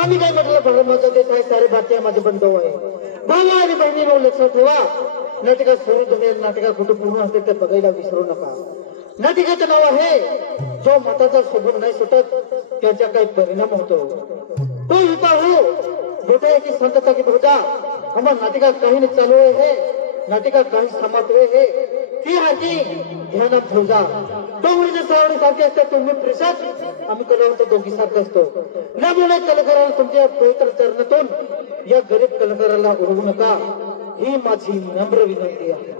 आम्ही काय म्हटलं धर्माचा देश आहे, सारे भारतीय माझे बंधू आहे. भावा आणि बहिणींनो लक्षात ठेवा, नाटिका सुरू झाली, नाटिका कुठे पूर्ण असते ते बघायला विसरू नका. नाटिकाचं नाव आहे जो मताचा सोबत नाही सुटत त्याचा काही परिणाम होतो तो होता हो बेटा की संतता की भोजा. हमार नाटिका काही चालू आहे, नाटिका काही समाप्त आहे ती हाती ध्यानात ठेवू जा. डोंगरीच्या सावडी सारखे असतात तुम्ही प्रसाद, आम्ही कलावंत दोघी सारखं असतो. त्यामुळे कलाकाराला तुमच्या पवित्र चरणातून या गरीब कलाकाराला उडवू नका, ही माझी नम्र विनंती आहे.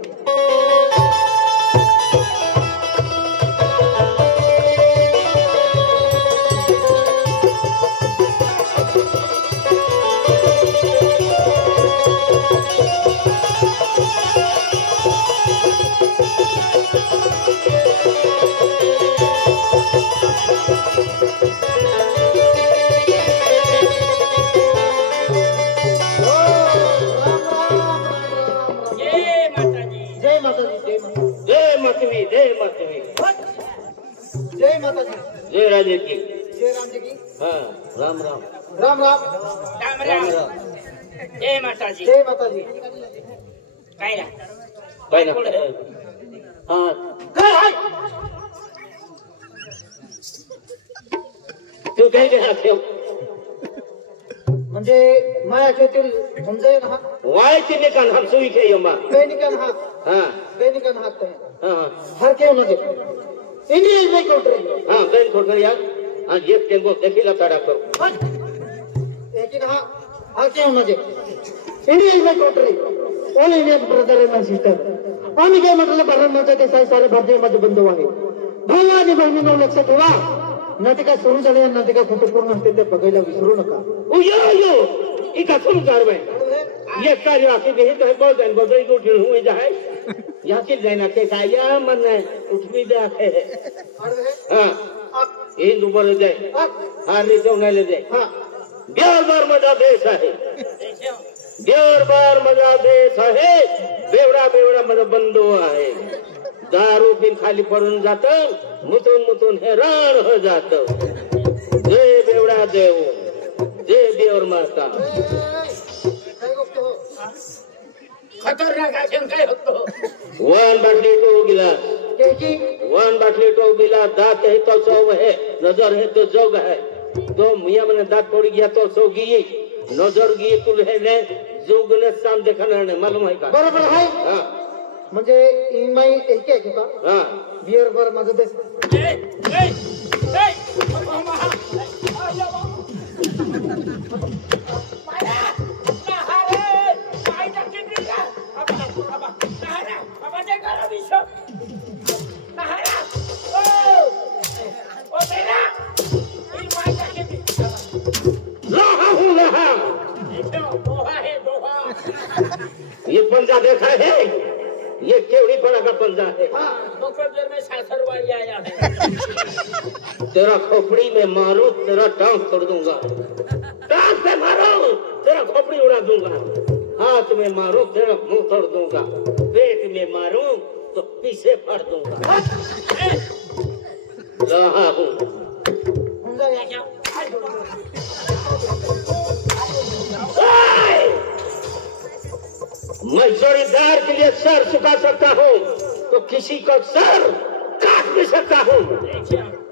जय माता जी, जय राजे की, जय राम जी की. हाँ राम राम राम राम राम राम. जय माताजी. जय माता जी. काय ना काय ना हाँ काय हाय तू काय काय ठेव म्हणजे माया खेतील समजाय ना वायची निकाल हम सुई के यमा बेनिकन हात हाँ बेनिकन हात हाँ हर के नजे इंडिया में कोटरे हाँ बैंक खोल कर यार हाँ ये टेंगो देखिला तारा को लेकिन हाँ हर के नजे इंडिया में Kotre all India brother and my sister. आम्ही काय म्हटलं भारतामध्ये ते सारे भारतीय माझे बंधू आहे. भावा आणि बहिणींनो लक्षात ठेवा, नाटिका सुरू झाली, नाटिका कुठे पूर्ण असते ते बघायला विसरू नका. यो इका सुरू कर में ये कार्य आके भी तो बहुत दिन बहुत ही उठ हुए जाए यहाँ के जाना के काया मन उठवी दे आके हाँ ये दुबर दे हाँ नहीं तो नहीं ले दे हाँ बिहार बार मजा देश है, बिहार बार मजा देश है, बेवड़ा बेवड़ा मजा बंदो है. दारू पिन खाली पडून जात, मुतून मुतून हैरान हो जात. जय बेवड़ा देव, जय देवर माता. खतरनाक असेल काय होतो. वन बाटली टो गिलास, वन बाटली टो गिलास. दांत है तो सौ है, नजर है तो जोग है. तो मियाँ मैंने दांत तोड़ गया तो सोगी, नजर गई तुल है ने जोग ने शाम देखा नहीं मालूम है का. बरोबर आहे. हाँ म्हणजे इमाई एक आहे का. हाँ बियर बर माझं देश. ये पंजा देखा है, ये केवड़ी पड़ा का पंजा है. देर में सासर वाली आया है. तेरा खोपड़ी में मारू, तेरा टांग तोड़ दूंगा. टांग से मारो, तेरा खोपड़ी उड़ा दूंगा. हाथ में मारो, तेरा मुंह तोड़ दूंगा. पेट में मारू तो पीछे फाड़ दूंगा. रहा हूँ मैं जोड़ीदार के लिए सर झुका सकता हूँ तो किसी को सर काट भी सकता हूँ.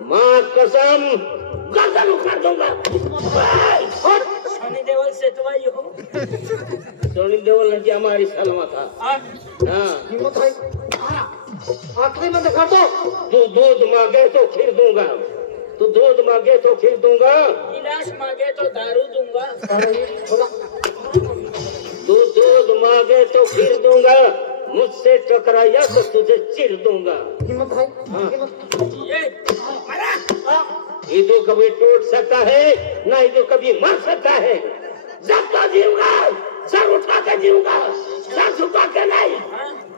माँ कसम गर्दन उखाड़ दूंगा. शनि देवल से तो आई हो. सोनी देवल ने हमारी सलमा था. हाँ हिम्मत है. आखिरी में दिखा दो. तू दूध मांगे तो खीर दूंगा, तू दूध मांगे तो खीर दूंगा, गिलास मांगे तो दारू दूंगा. अरे बोला दूंगा, मुझसे टकराया तो तुझे चिर दूंगा। हिम्मत है हाँ। हिम्मत ये मारा ये तो कभी टूट सकता है, ना ये तो कभी मर सकता है। जब तो जीऊंगा, सर उठा के जीऊंगा, सर झुका के नहीं।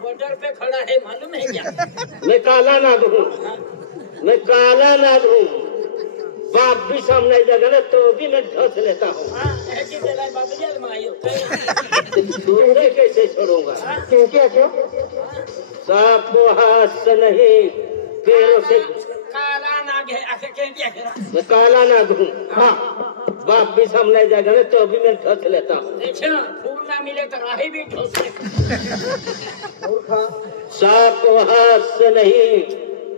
बॉर्डर पे खड़ा है मालूम है क्या? मैं काला नाग हूँ, मैं काला नाग हूँ। बाप भी सामने जगह ना तो भी मैं ढस लेता हूँ। ऐसी जगह बाबूजी मायो तुझे कैसे छोड़ूंगा? क्या क्यों सांप को हाथ से नहीं, पैरों से। काला नाग है आखे कह दिया करा। मैं काला नाग हूँ। हाँ, बाप भी सामने जगह ना तो भी मैं ढस लेता हूँ। देखो फूल ना मिले तो राही भी ठोस ले। मूर्खा सांप को हाथ से नहीं,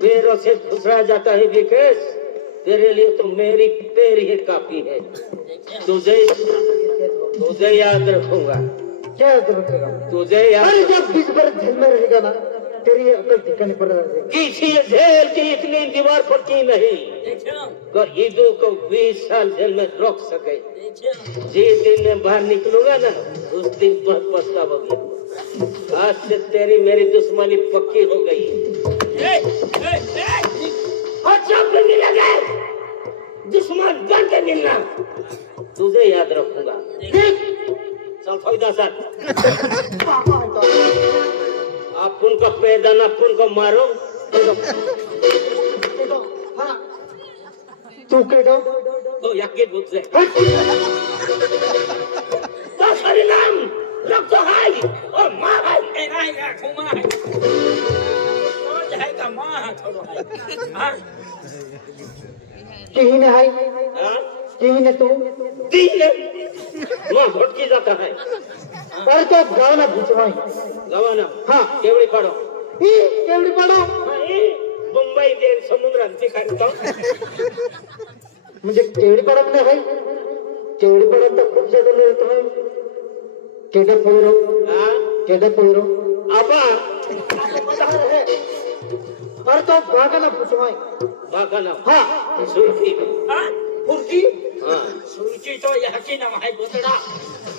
पैरों से घुसरा जाता है विकेश। तेरे लिए तो मेरी पैर ही काफी है। तुझे याद रखूंगा, क्या याद रखेगा? तुझे याद। अरे जब 20 बरस जेल में रहेगा ना तेरी अकल ठिकाने पर रहेगी। किसी जेल की इतनी दीवार फटकी नहीं देखो तो ईदू को 20 साल जेल में रोक सके। देखो जिस दिन मैं बाहर निकलूंगा ना, उस दिन बहुत पछताओगे। आज से तेरी मेरी दुश्मनी पक्की हो गई। और जब भी मिलेंगे दुश्मन बन के मिलना, तुझे याद रखूंगा। चल फायदा सर, आप उनको पैदा ना उनको मारो। तू केडो तो यकीन मुझसे तो सरी नाम रक्त है और माँ है। ए नहीं का खुमा है तो जाएगा मां है थोड़ा है। हां कहीं ने हाई हाँ? कहीं ने तू तीन माँ भटकी जाता है। अरे तो गाना पूछवाई गवाना हाँ केवड़ी पड़ो। ई केवड़ी पड़ो मुंबई देर समुद्र दिखाता मुझे केवड़ी पड़ो ने भाई केवड़ी पड़ो तो खूब ज्यादा लेते हैं केडा पोरो हाँ केडा पोरो आपा अरे तो गाना पूछवाई बाका नाम हाँ सुर्खी हां फुर्की हाँ सुर्की तो यह की नाम है गोदड़ा।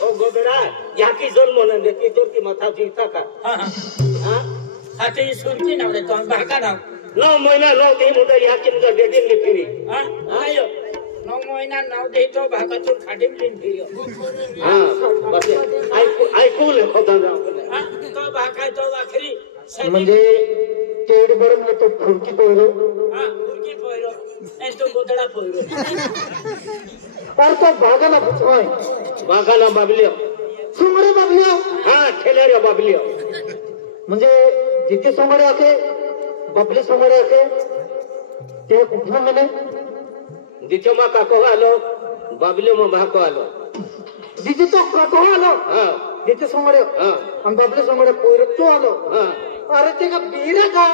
ओ गोदड़ा यहाँ की जन्म होने देती तो की माथा जीता का। हां हाँ हाथे सुर्की नाम रे तो बाका नाम 9 महीना 9 दिन मुझे यहाँ की मुझे डेटिंग नहीं फिरी। हां आयो 9 महीना 9 दिन तो बाका तो खाटी दिन फिरियो। हाँ बस आई कूल है खुदा ना। हां तो बाका तो आखिरी म्हणजे केवड़ी पड़ो ने तो फुर्की पोरो हां फुर्की पोरो ए तो गोदड़ा पोरो। अरे तो गाना पूछवाई बाका नाम बाबलियो। सुमरे बाबलियो हाँ ठेले रे बाबलियो। म्हणजे जिथे समोर आके बबले समोर आके ते कुठून म्हणे जिथे माँ काको आलो बाबलियो माँ भाको आलो। जिथे तो काको आलो हाँ जिथे समोर हाँ आणि बबले समोर पोर तो आलो हाँ अरे ते का बीरे का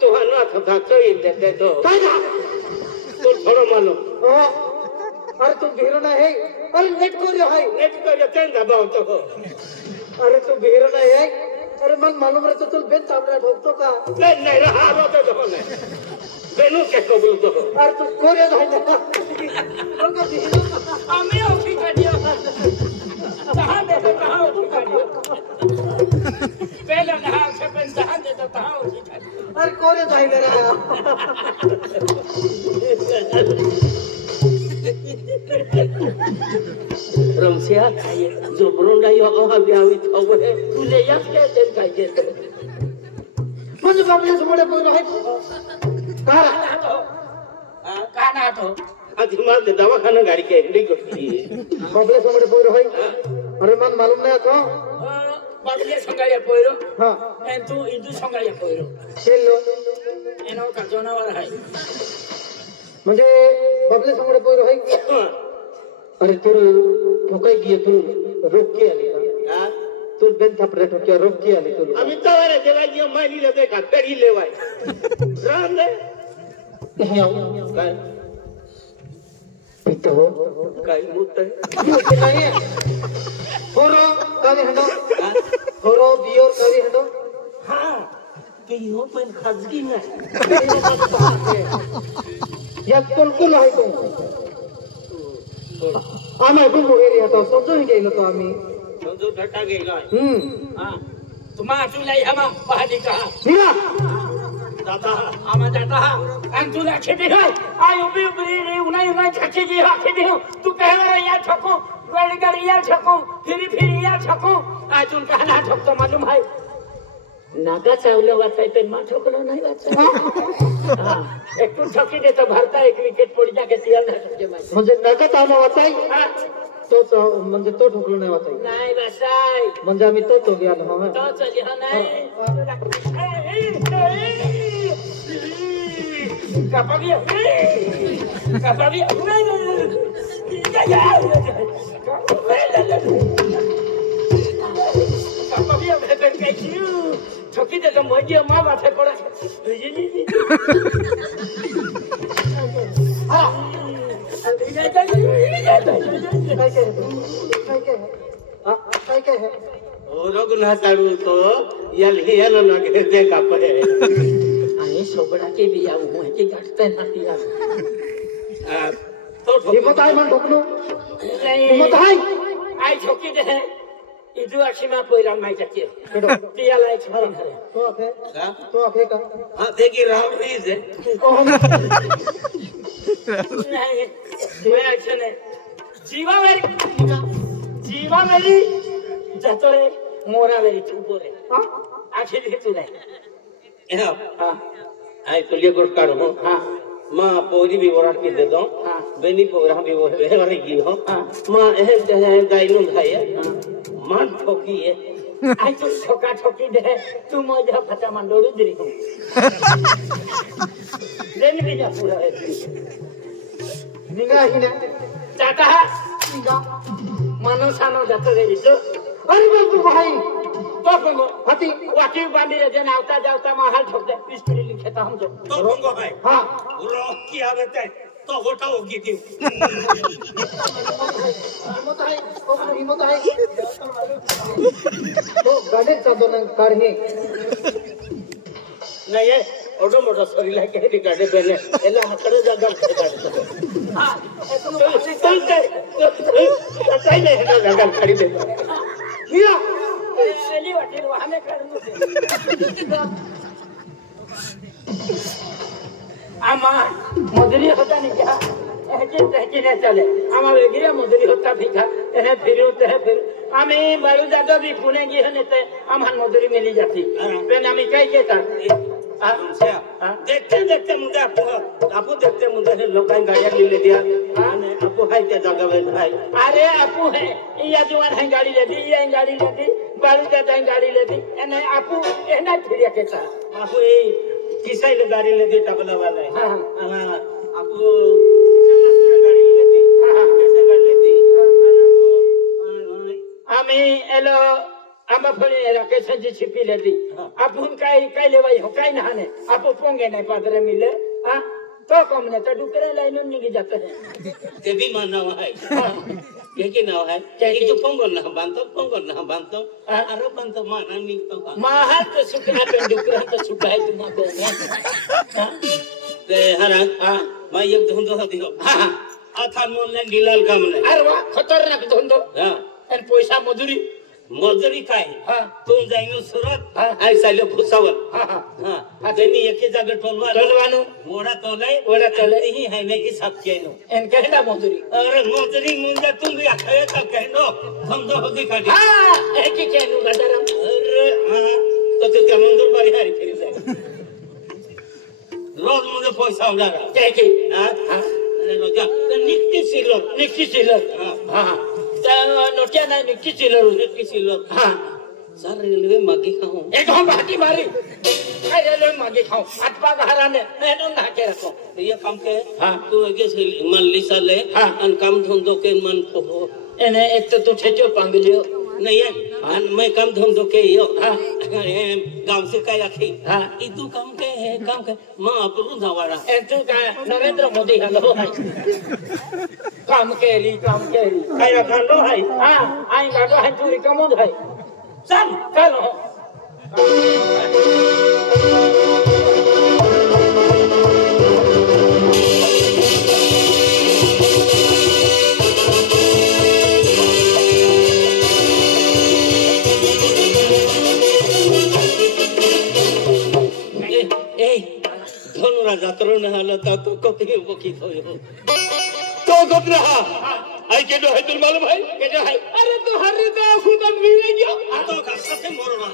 तो हनुआ था तो ये देते तो काय का तो थोड़ा मानो ओ अरे तू बीरो ना है अरे नेट को जो है नेट का जो चंदा बहुत हो। अरे तू बीरो ना है अरे मन मालूम रहता तू बेन ताबड़ा ठोकतो का नहीं रहा लो तो होने बेनू के को बोल दो। अरे तू कोरे है ना उनका बीरो हमें ओखी कर दिया कहां दे तो कहां ओखी कर दिया पहले नहा से पहले कहां दे तो कहां ओखी कर दिया। अरे कोरे जाई मेरा रमसिया जो ब्रोंडा यो ओहा ब्यावी था वो है तुझे याद क्या दिन का ये म्हणजे बबले समोर पोर है का कहां तो आज हमारे दवाखाना गाड़ी के हिंदी करती बबले समोर पोर है अरे मन मालूम नहीं था बबले संगाया पोरो हाँ ए तू इंदू संगाया पोरो चलो एनो का जनावर है म्हणजे बबले समोर पोर है अरे तू ठोकाई गिये तू रोक के आली का हाँ तू बेन थपरे ठोकिया रोक के आली तू अभी तो वाले जगह ये मानी ले देखा पेड़ी ले वाई राम ले कहीं आओ काय पीते हो काय मुत्ते ये नहीं है होरो काली हंडो होरो बियोर काली हंडो हाँ कि यो पण खाजगी नाही या बिलकुल आहे तो आम्ही पण वगैरे येतो समजून गेलो तो आम्ही समजून ठट्टा गेला हम्म हां तुम्हा तुलाई हमा पहाडी कहा मीरा दादा आमा जाता अन तुला खेती है आई उबी उबी उनाई उनाई छकी की हा खेती हूं तू कह रहा या छको गाड़ी गाड़ी या छको फिर या छको आज तुम कहना छक तो मालूम है नागा चावलं वाचायचं मा ठोकलं नाही वाचायचं एक तू ठोकी देतो भारता एक विकेट पडी जाके तियाल नाही म्हणजे नका चावला वाचाई तोच म्हणजे तो ठोकलो नाही वाचाई नाही वाचाय म्हणजे आम्ही तो तो गेलो हो तो चली हा नाही कापाविया कापाविया कापाविया भेटन काय चिऊ ठोकी देतो मजी मा वाचाय पडा हा काय है रघुनाथ ताडू तो याला लगे दे कापे आणि सोबडाची बिया उमाची गाठते ना तिला तो हिम्मत आहे म्हण ठोकलो हिम्मत आहे आई ठोकी दे इदु अक्षिमा पहिला माई जाती तियाला एक छान है तो आखे का हां देखी राम प्लीज है नहीं मैं अच्छा नहीं जीवा मेरी जातो रे मोरा मेरी तू बोले हां आखिर तू नहीं हां आई तो लिए गोट काढो हो हां मां पोरी भी वराट के दे दो हां बेनी पोरा भी वो है की हो मां ए दाइनु खाए मान ठोकी है आई तो ठोका ठोकी दे तू मजा फटा मंडोड़ू दिरी हो देन भी जा पूरा है निघा ही ना जाता है निघा मानो सानो जातो रे इतो अरे बा तू भाई तो पंगो हाती वाटी बांधी रे देन आवता जावता माहल ठोक दे पिस्तौल लिखेता हम जो तो पंगो है हां रोक की आदत है तो गोटा होगी थी हिम्मत आहे तो गाडीचा दोन काढणे नहीं है ओडो मोटो सरी लाके हे गाडी बेले एला हाकडे जागा गाडी हां सही नहीं है जागा गाडी दे मीरा एली वाटी वाहने काढून आमा मजुरी होता नहीं क्या ऐसे नहीं चले आमा वेगळ्या मजुरी होता भी था एहे फिर आम्ही बाळू जातो भी पुणे गी हने आम्हाला मजुरी मिली जाती पण आम्ही काय केतात देखते देखते मुझे आपू देखते मुझे लोकां गाड़ियां ले दिया आने आपू हाय त्या जागा वे भाई अरे आपू है या जवान है गाड़ी ले दी ये गाड़ी ले दी बाळू जाता है गाड़ी ले दी एने आपू एना फिरिया केता आपू ए किसाई ले गाड़ी ले दी टबला वाला हां हां आपू गाड़ी ले दी हां कैसे गाड़ी ले दी आम्ही एलो आम्हा फळे राकेशांची छिपी लेती आपण काय लेवाई हो काय नहाने आपण पोंगे नाही पादरे मिले हां तो कमने तो डुकरे लाइन निघी जाते हैं ते भी मानना है के नाव है कि तो पोंगल ना बांधतो अरे बांधतो माना निघतो महाल तो सुकना पे डुकरा तो सुकाय तुम्हाला ते हरा हां मैं एक धंधो होती हो हां आता ऑनलाइन डिलाल काम नाही अरे वाह खतरनाक धंदो हां आणि पैसा मजुरी काय हां तुम जाईनो सुरत आई साले भुसावल हां हां देनी एके जागे टोलवानो मोड़ा तोले ही है नहीं हिसाब केनो एन कहला मजुरी अरे मजुरी मुंजा तुम भी आखे तो कहनो धंधो होती काटी हां एक ही कहनो गदरम अरे हां तो ते मंदिर बारी हारी फिर जाए रोज मुझे पैसा उड़ा के हां अरे रोजा निक्की सिलर हां नोटिया नाही निक्की चिलर हां सर रेलवे मागे खाऊं एक हम भाटी मारी काय रेलवे मागे खाऊं आठपा घराने मैंने ना के रखो ये काम के हां तू एके मन लिसा ले अन काम धंधो के मन को एने एक तो तू ठेचो पांगलियो नहीं है मैं काम धंधो के यो हां गांव से काय आखी हां ई तू काम के मां अपरू धावाड़ा ए तू काय नरेंद्र मोदी हलो है काम केली काय खांडो है हां आई गाडो है तू कमोद है चल हो बोला तो कभी वो की तो कब रहा आई के जो है तुम मालूम है के जो है अरे तो हर तो खुद भी नहीं गया तो का सत्य मोर रहा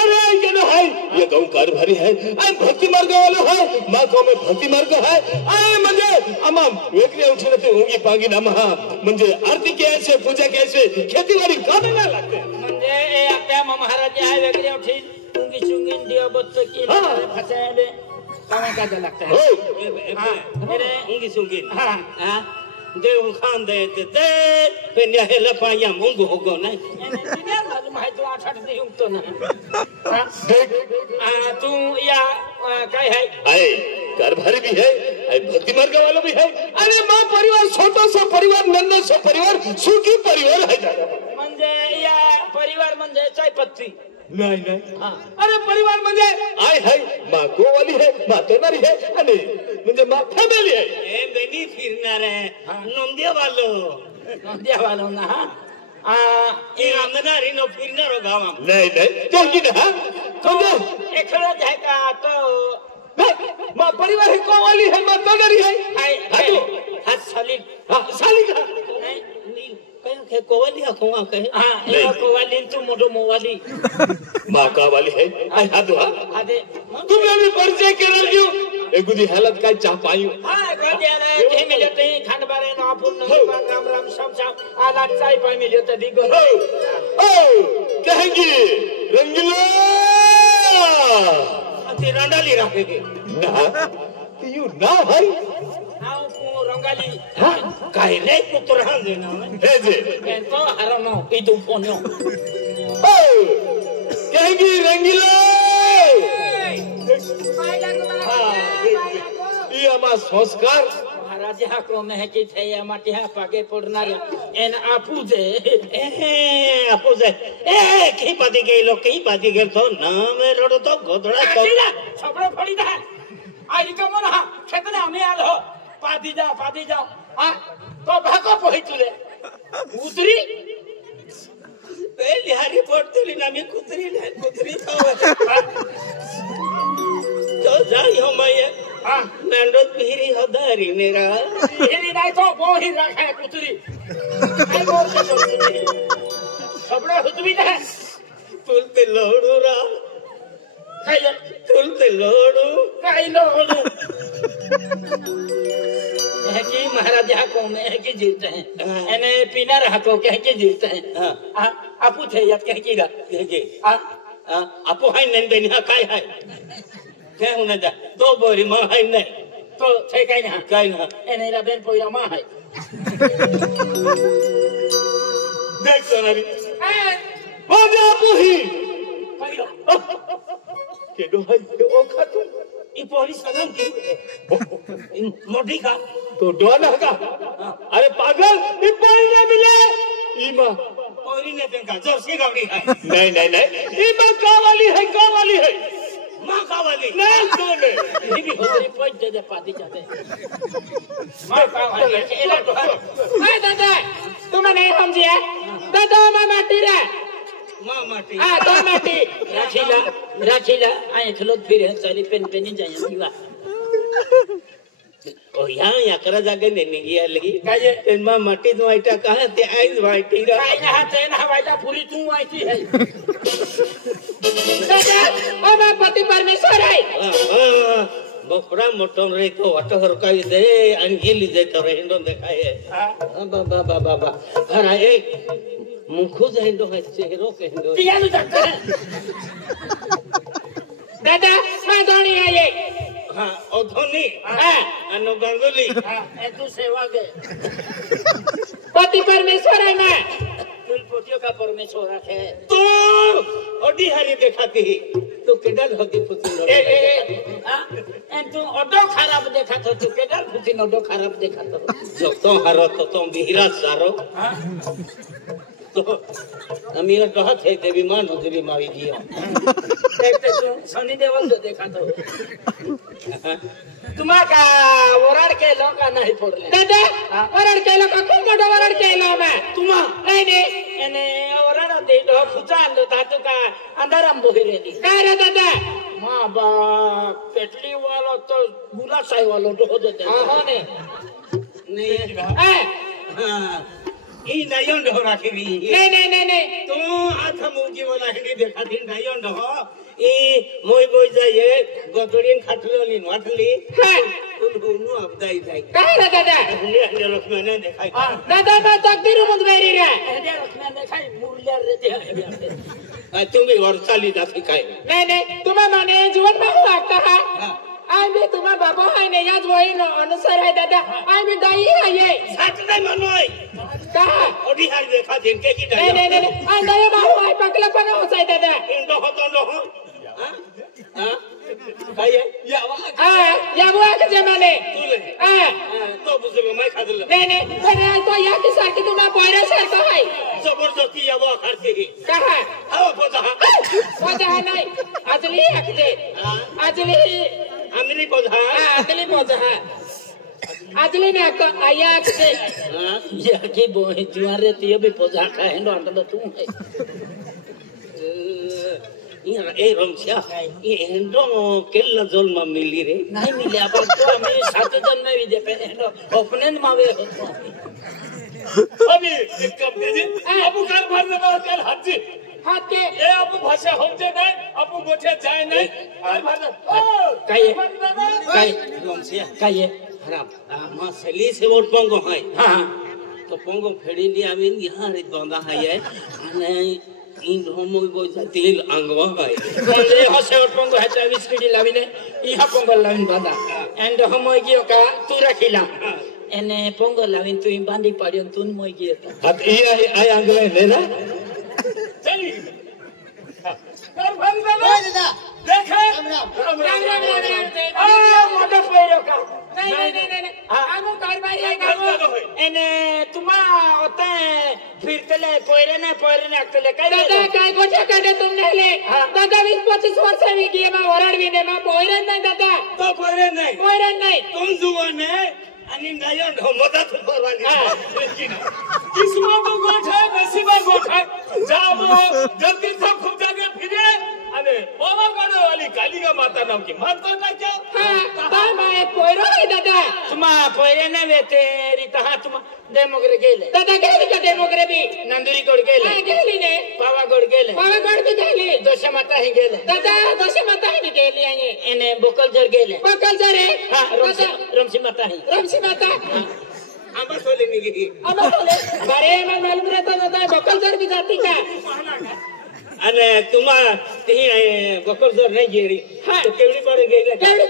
अरे आई के जो है ये गांव कारभारी है आई भक्ति मार्ग वाला है मां को में भक्ती मार्ग है आई म्हणजे आमा वेगळे उठले ते होंगी पागी नाम हा म्हणजे आरती कैसे पूजा कैसे खेतीवाडी काम ना लागते म्हणजे ए आपल्या महाराज आहे वेगळे उठी चुंगी चुंगी दियो बत्त की फसायले कामे का लागतं हो अरे उंगी सुंगी हां देव खान दे ते पेन्या हेला पाया मुंगो होगो नाही तिने मालूम आहे तू 8 दिवस उठतो ना तू या काय है आहे कारभारी भी है आई भक्ति मार्ग वाला भी है अरे मां परिवार छोटा सा परिवार नन्ना सा परिवार सुखी परिवार है दादा म्हणजे या परिवार म्हणजे चायपत्ती नाही नाही अरे परिवार म्हणजे आय है मां गोवाली है मां तेनारी है आणि म्हणजे मां फॅमिली है ए बेनी फिरणार है नोंदिया वालो ना ए आमनारी नो फिरणार गावा नाही नाही तेही ना तो एकळच आहे का तो मां परिवार है गोवाली है मां तेनारी है हाय साली का नाही के कोवाली अखवा कहे हां कोवाली तू मोटो मोवाली मां का वाली है आई हादो आदे तुमने भी परिचय केला क्यों एगुदी हालत काय चाह पायू हां गोदियाला जे मिले ते खांडबारे नापूर नाम राम सब आला चाय पाय मिले ते दिगो ओ कहेंगे रंगीला अति रंडाली रखेगे ना यू ना भाई हां को रंगाली काय रे पुत्र हां देना हे जे तो हरनो इदु फोनो ओ कहेंगे रंगीला ये आमा संस्कार महाराज हा को में की थे या माटिया पागे पडणार एन आपूजे ए की पादी गेलो की पादी गेल तो नाम रडो तो गोधळा तो छपडे फडी दा आई का मन हा खेतने आम्ही आलो पादी जाओ हां तो भाको पोहितुले उतरी पहले हरी पडतली ना मी कुत्री तो जाई हो माये हां नंदोत पिरी हदारी नेरा पिरी नाही तो बोही राखा कुत्री काय बोलते छपडे हुतवी दे तुलते लोडू रा काय तुलते लोडू काय लोडू है कि महाराज को में है कि जीते हैं एने पीना रहा को कह के जीते हैं हां आपू थे याद कह के गा जे आपू हाय नन बेनिया काय हाय काय होना जा तो बोरी मा हाय नाही तो थे काय ना एने रा बेन पोईरा मा है देख सोनारी बाबा आपू ही कहियो के दो हाय ओ खातू ई पोरी सनम की मोटी का तो डोना का अरे पागल ई पोरी ने मिले ई मां पोरी ने तेका जर्सी गावडी है नहीं ई मां का वाली है मां का वाली नहीं तो ये भी होरी पज दे पाती जाते मां का वाली एला तो हाय दादा तुम नहीं समझिए दादा मां माटी रे मां माटी हां तो माटी राखीला आए खलो फिर चली पेन जाय दीवा ओ या करा जागे ने निगिया लगी काजे तेन मां माटी तो आइटा कहां ते आइज वाइटी रा काय ना ते ना वाइटा पूरी तू आईती है दादा ओ मां पति परमेश्वर है बफड़ा मोटन रे तो अटहर काई दे अंगेली दे तो रेंडो देखाए बाबा अरे एक मुखो जेंडो है चेहरो केंडो किया नु जाता दादा मैं धोनी आए हां ओ धोनी हां अनु गंगुली हां ए तू सेवा दे पति परमेश्वर है मैं तुल पोटियो का परमेश्वर है तो ओडी हरी देखाती ही तो केडल होती फुसिन हां एन तू ओडो खराब देखा तो तू केडल फुसिन ओडो खराब देखा तो जो तो हरो तो तुम बिहरा सारो हां तो अमीर कहत है देवी मान उजरी मावी जियो देखते तू सनी देवल जो देखा तो तुम्हा का वराड के लो का नहीं फोड़ले दादा वराड के लो का खूब मोटा वराड के लो मैं तुम्हा नहीं एने वराड दे दो फुचान दो तातु का अंधाराम बोहिरेली काय रे दादा मां बा पेटली वाला तो बुला साई वाला तो हो देते हां ने नहीं ई नयन ढो राखी भी नहीं तो हाथ मुजी वाला हिंदी देखा दिन नयन ढो ई मोई मोई जाए गोतरीन खाटलोली वाटली उनु अब दाई काय रे दादा ने लक्ष्मण ने देखाई दादा मैं तकदीर मुझ बेरी रे हे लक्ष्मण देखाई मुरल्या रे ते तुम्ही वर चाली दाखी काय नहीं तुम्हें माने जीवन में लगता है आई भी तुम्हें बाबा है ने याद वही न अनुसार है दादा आई भी दाई है ये सच नहीं मनोय कहा ओडी हाल देखा दिन के की दाई नहीं आई दाई बाबू है पगला पना हो साई दादा इंडो हो तो नो हां काय या वो के जमाने तुले तो बुझे मैं खादल नहीं तो या की साकी तुम्हें पैरा सर का है जबरदस्ती या वो करते ही कहा आओ पोजा नहीं अजली अकजे अजली अंगली पोजा अजली पोजा अजली ने को आया अकजे या की बोहे जुआरे तियो भी पोजा का है नो अंदर तू है ये रमसिया ये एंडो केल्ला जोल में मिली रे नहीं मिले अपन तो हमें 7 जन में भी दे पे एंडो अपने मावे अभी कब दे अबू कार भर में कर हाथी हाथ के ए अबू भाषा हमजे नहीं अबू मोठे जाए नहीं कार भर काय रमसिया काय हराम मां सली से वोट पंगो है हां तो पंगो फेड़ी लिया आमीन यहां रे दोंदा है अने इन होमो को तिल अंगवा भाई ये हसे वोट पंगो है 24 किडी लाविने इहा पंगो लाविन बादा एंड होमो गियो का तू रखिला एने पंगो लाविन तू बांधी पाडियो तू मोय गियो हाथ ये आई अंगले ले ना चली कार भर दादा देखे राम मदद पेरो का नहीं आमो कारबारी है गामो एने तुमा होता है फिरतले पोयरे ने अकले काय दादा काय गोचा काढे तुमने ले दादा 20-25 वर्ष मी गिये मा ओरडवी ने मा पोयरे नाही दादा तो पोयरे नाही तुम जुवाने आणि नयन ढो मदत करवानी किस्मत को गोठ है नसीबा गोठ है जाओ जल्दी से खूब जाके फिरे अरे बाबा गाने वाली कालिका माता नाम की माता का क्या हां मैं पोयरो है दादा तुमा पोयरे ने वेते रिता तुम दे मोगरे गेले दादा गेली का दे मोगरे भी नंदुरी गोड गेले गेली ने पावा गोड भी गेली दोषा माता ही गेले दादा दोषा माता ही गेली आहे एने बोकल जर गेले बोकल जर है हां रमसी माता आंबा सोले निघी बरे मैं मालूम रहता दादा बोकल जर भी जाती का अने तुम्हा ती बकरजर नाही गेली तो केवडी पडे गेले केवडी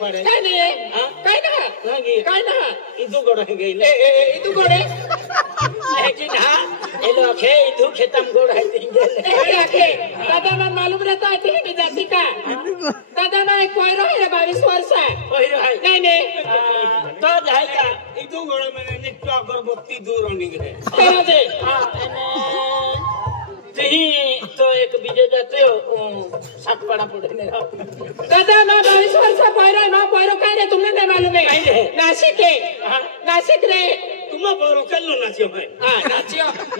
पडे काय नाही काय ना इदू गोड गेले इदू गोडे लेकिन हां ए लोग है इदू खेतम गोड है गेले आखे दादा मैं मालूम रहता है ती जाती का दादा मैं कोयरो है 22 वर्ष है कोयरो है नहीं तो जाए का इदू गोड में निष्ठा अगरबत्ती दूर निघे तेरा दे हां नहीं तो एक बीजे जाते हो सात पड़ा पड़े दादा मैं 22 वर्ष पैरो कह रहे तुमने नहीं मालूम है नासिक रे तुम पैरो कल्लो नाचियो है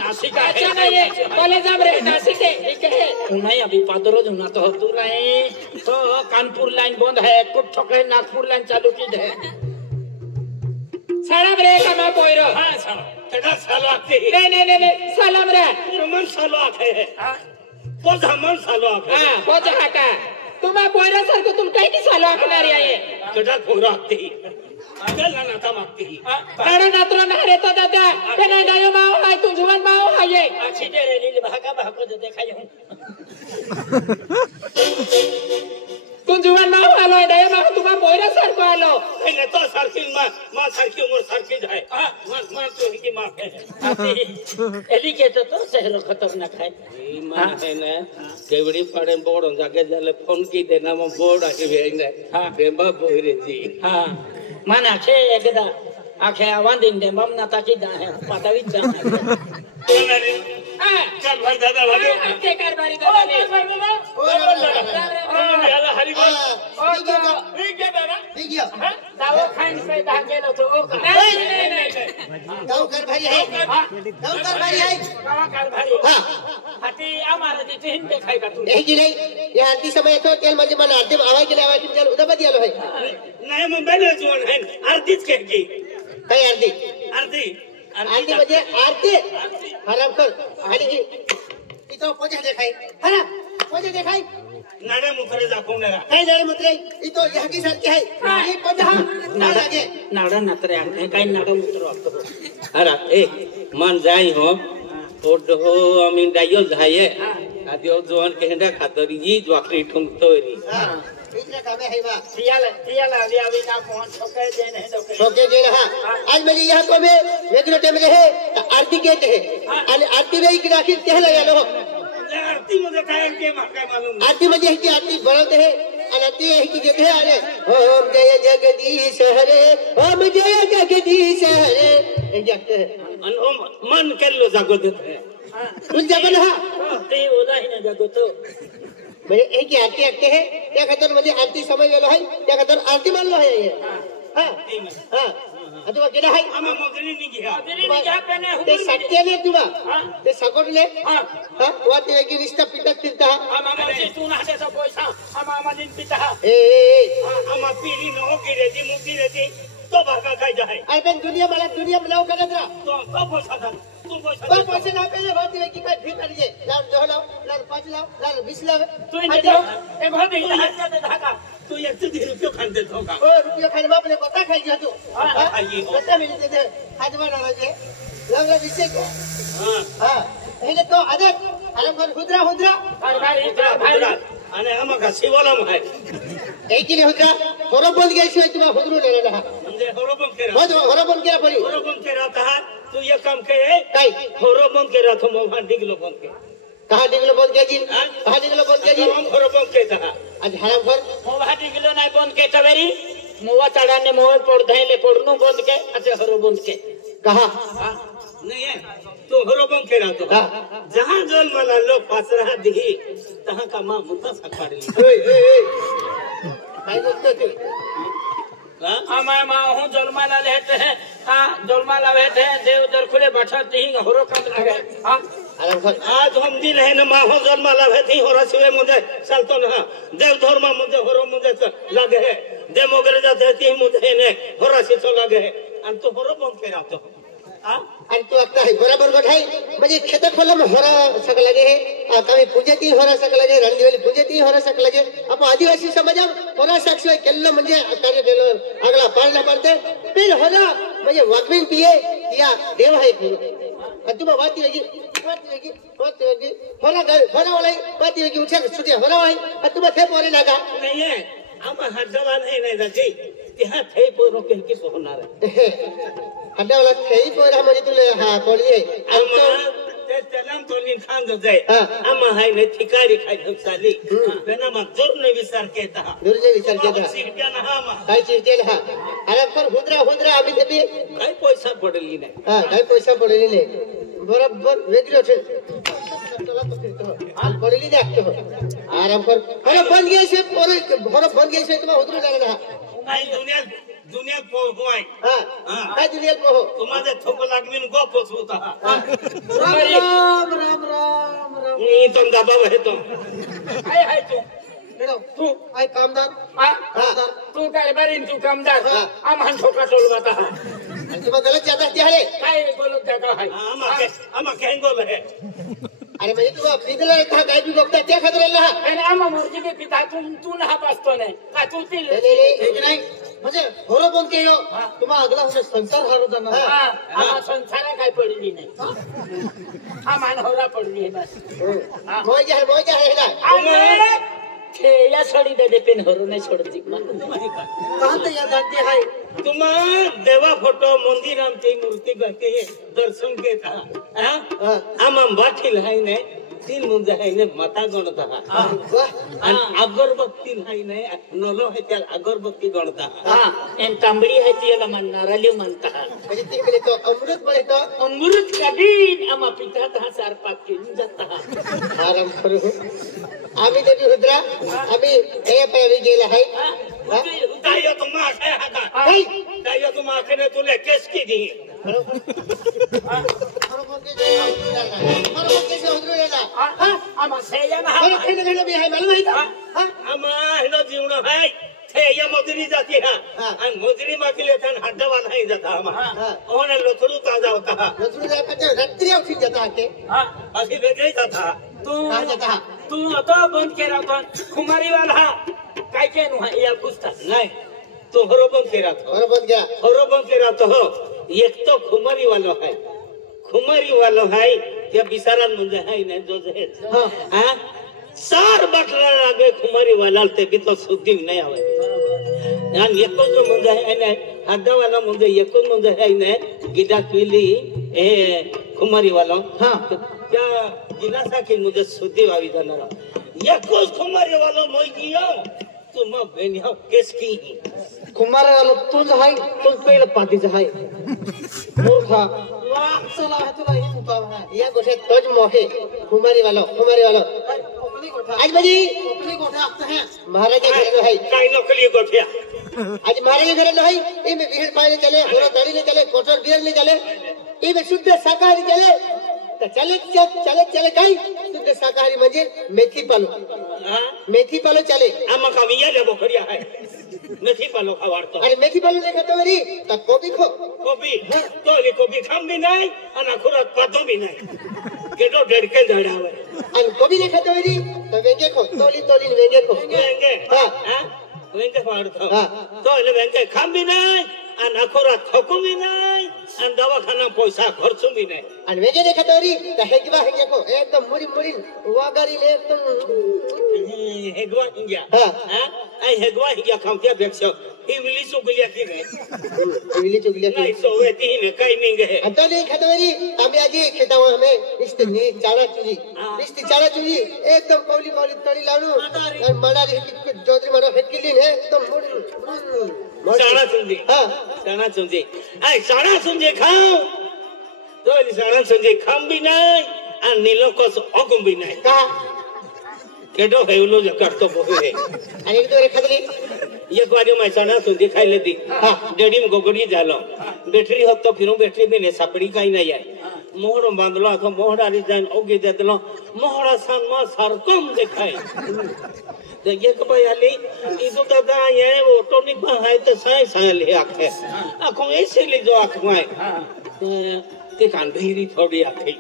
नासिक अच्छा नहीं है कॉलेज अब रे नासिक है ठीक है नहीं अभी पादरो जुना तो तू नहीं तो कानपुर लाइन बंद है कुछ ठोके नागपुर लाइन चालू की है साड़ा रे का मैं पैरो हां साड़ा तेरा सालो आते नहीं सलाम रे मन सालो आते है पोजा मन सालो आते हां पोजा का तुम्हें पैरो सर को तुम कहीं की सालो आखना रे आए तेरा पोरा आते ही अगल ना था मागते ही बड़ा नात्रो ना रे तो दादा कने गायो माओ है तू जुवान माओ है ये अच्छी दे रे लील भागा जो देखा हूं तुम जुवान माओ आलो दया माओ तुम्हारा पैरो सर को आलो नहीं तो सर्किल मां सर्किल उम्र सर्किल है मां तो की मां है एली के तो शहर खतरनाक है मां है ना केवड़ी पड़े बोड़ जाके जाले फोन की देना में बोड़ आके भेजने हां बेबा बोरे जी हां मन आखे एकदा आखे आवांदिन दे ममना ताकी दा है पतावी जा चल भाई दादा भागे के कारबारी दादा ने याला हरी बोल ठीक है दादा ठीक है दावो खाइन पे दा गेलो तो ओ नहीं दाव कर भाई है दाव कर भाई है कारबारी हां हाती आम्हाला तिथे हिंद देखाय का तू यही की नाही या आरती समय तो तेल म्हणजे मला आरती आवाय केले आवाय तुमच्या उदापती आलो आहे नाही मग बेले जोन है आरतीच के की काय आरती आरती आरती म्हणजे आरती हराम कर आणि इथं पोजा देखाय हरा पोजा देखाय नाडे मुखरे दाखवणारा काय झालं मुत्रे इथं याकी सारखी आहे हे पोजा ना लागे नाडा नात्रे आहे काय नाडा मुत्र वाटतो अरे ए मन जाई हो ओड हो आम्ही डायो झाये आदिओ जोन केंडा खातरी जी ज्वाकरी ठुमतोरी इतने कामे है बा तियाला आवी ना कोण ठोके दे नाही ठोके ठोके दे रहा आज मेरी यहाँ को में वेगळे टाइम रहे आरती कहते हैं आणि आरती नहीं की राखी कहला यालो आरती मध्ये काय के काय मालूम आरती म्हणजे ही आरती बनवते है आणि आरती है की कहते हैं अरे ओम जय जगदीश हरे ओम जय जगदीश हरे ये कहते हैं आणि मन केलो जागो देते तुझ जगन हा ते ओला ही ना जागो तो म्हणजे एक आरती आरती है त्या खातर म्हणजे आरती समय गेलो आहे त्या खातर आरती मानलो आहे हे हा हा आता केला आहे आम्हा मोदरी निघ्या तेरी क्या पहने ते सत्याने तुला ते सगोडले हां वाटी की रिश्ता पिटत फिरता आम्हाला तू ना त्याचा पैसा आम्हाला दिन पिता ए आम्हा पिढी नो गिरेती मुकी रेती तो भागा काय जाय अरे पण दुनिया बनाव करत राहा तो पैसा दा तू पण पैसे ना पेले वाटी की काय फी करिए लाल दो लाव लाल 5 लाव लाल 20 लाव तू इने जाओ ए बहुत ही हाथ से धागा तू 110 रुपये खान देत हो का ओ रुपये खाने बाप ने पता खाई गया तू पता मिलते थे हाजमा नाराजे लवला विषय को हां हे तो आदत अरे पर हुद्रा भाई आणि आम्हा शिवाला आहे एकीने हुद्रा बरोबर गेल्याशिवाय तुम्हाला हुद्रू नेलेला हा म्हणजे हरोबन केरा बरोबर केला पडी हरोबन केरा था तू ये काम के काय हरोबन केरा तो मोबाईल डिगलो बन के कहा डिगलो बंद केजी कहा डिगलो बंद केजी हम हरोबन के था आज हराम कर मोवा डिगलो नाही बंद के तवेरी मोवा चढ़ाने मोवा पड़ धैले पड़नु बंद के अच्छा हरो बंद के कहा नहीं है तो हरोबन केरा तो जहां जल मला लोग पासरा दी तहां का मां मुद्दा सकाडली काय बोलतो ते हमारे माँ हूँ जलमाला लेते हैं जलमाला लेते हैं देव दरखुले बैठते ही हरो काम लगे हराम कर आज हम दिन है न माहो जन्म लाभे थी हो रसिवे मुझे चलतो न देव धर्म मुझे होरो मुझे लगे है देव वगैरह जाते ती मुझे ने हो रसि तो लगे है अन तो होरो बंद केरा तो आणि तू आता आहे बरोबर गठाई म्हणजे खेत खोलम होरा सक लगे है कमी पूजेती होरा सक लगे रणदिवली पूजेती होरा सक लगे आपण आदिवासी समाजा होरा साक्षी केलं म्हणजे कार्य केलं अगला पाळला पडते फिर होरा म्हणजे वाकविन पिये या देव आहे आणि तुम्ही वाती लगी होरा वाला वाती लगी उठे सुटे होरा वाला तुम्ही थे पोरे नागा नहीं है हम हड्डवा नहीं जाती यहाँ थे पोरो के किस होणार है हड्डावाला थे पोरा म्हणजे तुले हा कोळी आहे ते तलाम तो नी खान जो जाय हम हाय ने ठिकारी खाय साली बेना मा जोर ने विचार केता दुर्जे विचार केता सिरक्या ना हा काय चिरतेल हा अरे पर हुद्रा आम्ही ते काय पैसा पडली नाही हा काय पैसा पडलेली नाही बरोबर वेगळी होते आज पडलेली जास्त आराम कर अरे बंद घ्यायचे बरोबर बंद घ्यायचे तुम्हाला हुद्रू लागला हा नाही दुनियात पोहोय हा काय दुनियात पोहो तुम्हाला थोक लागवीन गोपच होता राम मी तुमचा बाबा आहे तो हाय तू तू काय कामदार तू काय बरीन तू कामदार आम्हाला ठोका टोलवाता तुम्हाला गलत जाता त्याले काय बोलत त्या हाय आम्हा कहें बोल है अरे म्हणजे तुम्हाला पिदला था काय बी बघता त्या खातर हा आणि आम्हा मोरजी के पिता तू ना पासतो नाही का तू ती नाही म्हणजे होरो बंद केयो तुम्हाला अगला म्हणजे संसार हारू जाणार आम्हा संसारा काय पडली नाही आम्हाला होरा पडली आहे बस मोय जा हेला या सोडी दे पेन हरो नाही सोडती कहां ते या जाते है तुम्हा देवा फोटो मंदिर आमची मूर्ती बघते दर्शन घेता आम बाठील हाय ने तीन मुंजा हाय ने माता गणता आणि अगरबत्ती हाय ने नलो है त्या अगरबत्ती गणता एम तांबडी है तिला म्हणणार आली म्हणता म्हणजे तिकडे तो अमृत बळे तो अमृत कधी आम्हा पिता दहा चार पाक केली जाता आराम करू आम्ही ते रुद्रा आम्ही हे पैरी गेला है दायो तुम्हा है हाता दायो तुम्हा ने तुले केस की दी बरोबर के जे उधरू गेला आम्हा सेया ना अरे खेळ खेळ बी आहे मला माहित हा आमा हेलो जीवन है थे या मजुरी जाती है और मजुरी मागले तन हड्डवा नहीं जाता आमा ओने लोथड़ू ताजा होता है रसुल जा कते रात्री उठी जाता के हां अभी बेटे जाता तू जाता तू तो बंद केला तो खुमारी वाला काय के नु या पुस्तक नहीं तो हरोबन केरा था बरोबर गया हरोबन केरा तो एक तो खुमारी वाला है खुमारी वाला है ये बिसारन मुझे है नहीं जो है हां सार बटला लागे खुमारी वाला ते भी तो शुद्धि नहीं आवे यान एको जो मुझे है ने हड्डा वाला मुझे एको मुझे है ने गिदा पीली ए खुमारी वाला हां क्या गिलासा की मुझे शुद्धि आवी जाना एको खुमारी वाला मोई किया तुम बेनिया किसकी कुमार वाला तुझ आहे तुझ पहिलं पातीच आहे मूर्खा चला है तुला ही मुकाम है या गोठे तोज मोहे कुमारी वाला आज बजी ओपली गोठा आपता है महाराज के घर में है काई नकली गोठिया आज महाराज के घर में है ई में विहर पाए चले होरा दाढ़ी ने चले कोटर बियर ने चले ई में शुद्ध शाकाहारी चले तो चले काई शुद्ध शाकाहारी म्हणजे मेथी पालो चले आमा कमिया ले बोखरिया है मेथी पालो खावारतो अरे मेथी पालो ने खातो री त कोबी खो कोबी तो ले कोबी खाम भी नहीं और खुराक पातो भी नहीं केटो डरके झाडावे आणि कोबी ने खातो री त वेंगे खो तोली वेंगे खो वेंगे हां वेंगे खावारतो तो ले वेंगे खाम भी नहीं और खुराक थको भी नहीं और दवाखाना पैसा खर्च भी नहीं आणि वेंगे ने खातो री त हेगे खो एकदम मुरी वागारी ले एकदम हेगवा इंडिया हां आई हेगवा इंडिया खामत्या बेक्सो ही विली सुगलिया की नहीं चुगलिया नहीं सोवेती ने काही नहीं गए अंतो नहीं खातो री आम्ही आजी खेताव हमें इस्ती चारा चुरी एकदम कौली तड़ी लावू और मडारी जोदरी मारो हेटकिली ने एकदम मुरी साड़ा सुंदी हां साड़ा सुंदी आई साड़ा सुंदी खाओ तो ये साड़ा सुंदी खाम भी नहीं और नीलो को ओगम भी नहीं का केडो हेवलो जो करतो बोहे आणि एक दोरे खातली एक बारी मैं साड़ा सुंदी खाई लेती हां डेडी में गोगड़ी जालो बैटरी हो तो फिरो बैटरी में ने सापड़ी काई नहीं आई मोहरो बांधलो तो मोहरा री जान ओगे देदलो मोहरा सान मा सरकम देखाई तो ये कबाई आली इदो दादा ये ऑटो नहीं पाए तो साए ले आखे आखों ऐसे ले जो आखवाए ते कान भीरी थोड़ी आखे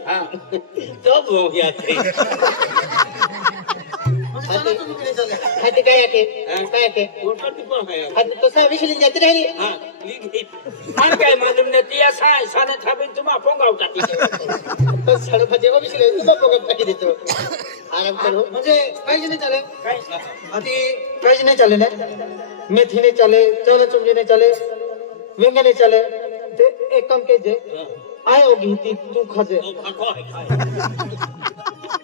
तो वो या थे हाती काय आके ऑटो नहीं पाए हाती तो सा विषली जाते राहिली हां लिखी आणि काय मालूम नाही ती असा साने थाबीन तुम्हा पोंगाव टाकी तो साडे पाच विषली तू बघत टाकी देतो आराम करो म्हणजे काही नाही चाले आधी काही नाही चाले ना मेथी नहीं चले चले चुंजी नहीं चले वेंगे नहीं चले ते एक काम के जे आयो घीती तू खाजे तो भागो है खाए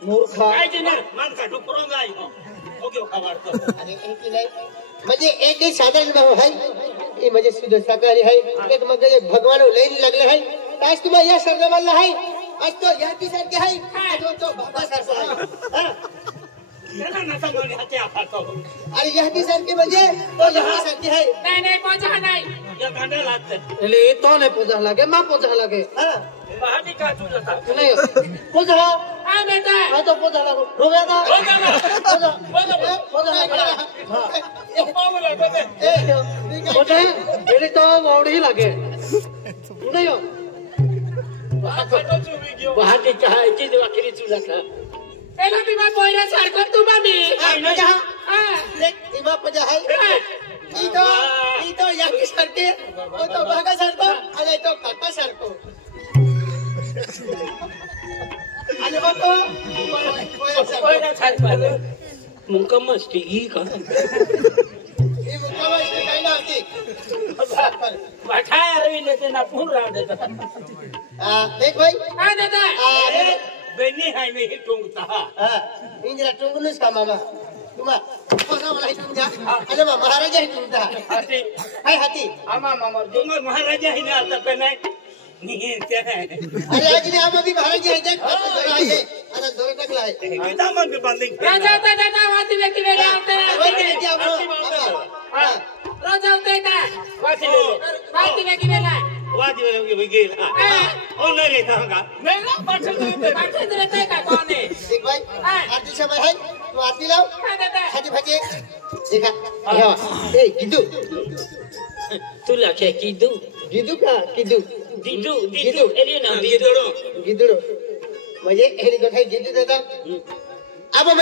मूर्खा काय जे ना मान का डुकरो जाई हो ओके खबर तो अरे एक नाही म्हणजे एक ही साधारण भाव है ये म्हणजे शुद्ध शाकाहारी है एक म्हणजे भगवान लईन लागले है आज तुम्हाला या सरगमला है आज तो या की सारखे है तो बाबा सारखा है ना ना समोर हाते आफातो अरे या की सारखे म्हणजे तो या सारखे है नाही पोचा नाही या गांडा लागते એટલે એ તો ને પૂજા લાગે માં પૂજા લાગે હા बहानी का तू जाता નહીં પૂજા आ बेटा આ તો પૂજા લાગો રોવ્યા તા बोला बोला बेटा પૂજા એલી તો ઓડી લાગે નહીં हो बहानी का ची वाखरी तू जाता एला बी मा बोयरा सारखं तू मामी इमा पूजा है ई तो या की सारखे ओ तो बागा सारखो आणि तो काका सारखो आणि मग तो बोयरा सारखं मुंका मस्ती ही का ही मुकावा इथे काही नव्हती वाठाय रवीने ते ना पूर राव देता देख भाई आ देता अरे बेनी है में ही टोंगता इंदिरा टुंगुनच का मामा तुम्हा कोणा मला इथून द्या अरे महाराजा इथून द्या हाथी हाय हाती आमा मामा तुम महाराजा ही ना आता पे नहीं नहीं क्या है अरे आज ने आम्ही महाराजा आहे देख आहे आता दोर टाकला आहे कितना मन भी बांधे राजा दादा वाती व्यक्ती वेळे आवते राजा होते का वाती व्यक्ती वेळा वादी वाले भी गेल ओ नहीं रहता होगा मेरा पाठक रहते का कौन है देख भाई आज इच्छा आहे तू आरती लाव काय दादा खाती भाजी देखा ए गिदू तुला काय किदू गिदू का किदू दिदू दिदू एली ना दिदू गिदू म्हणजे हेलिकॉप्टर गिदू दादा अब